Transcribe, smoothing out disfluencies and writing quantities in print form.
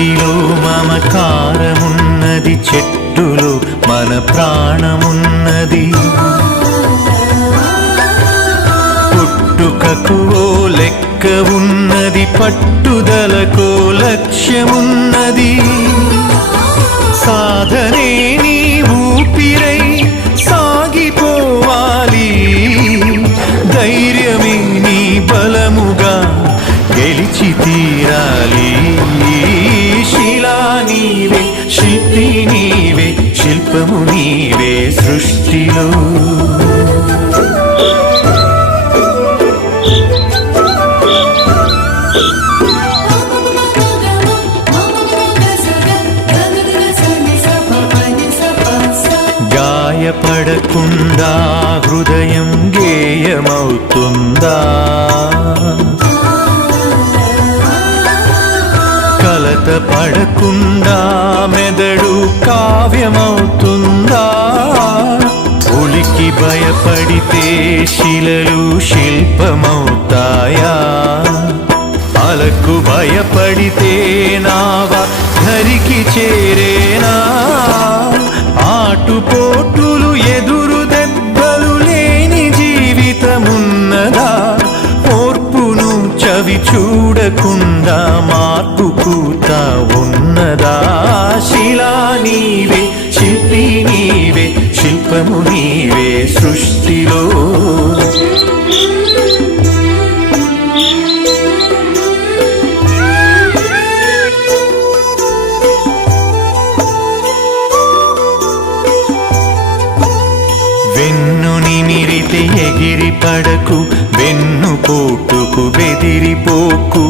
మట్టిలో మమకారమున్నది, చెట్టులో మన ప్రాణమున్నది. పుట్టుకకు ఓ లెక్క ఉన్నది, పట్టుదలకో లక్ష్యమున్నది. సాధనే నీ ఊపిరై సాగిపోవాలి, ధైర్యమే నీ బలముగా గెలిచి తీరాలి. శిలా నీవే, శిల్పి నీవే, శిల్పము నీవే సృష్టిలో. గాయపడకుండా హృదయం గేయమవుతుందా, కలత పడకుండా మెదడు కావ్యమవుతుందా. ఉలికి భయపడితే శిలలు శిల్పమవుతాయా, అలకు భయపడితే నావ ధరికి చేరేనా. ఆటుపోటులు ఎదురు దెబ్బలు లేని జీవితమున్నదా, ఓర్పును చవి చూడకుండా మార్పు కూత ఉన్నదా. శిలా నీవే, శిల్పి నీవే, శిల్పము నీవే సృష్టిలో. వెన్ను నిమిరితే ఎగిరి పడకు, వెన్ను పోటుకు బెదిరిపోకు.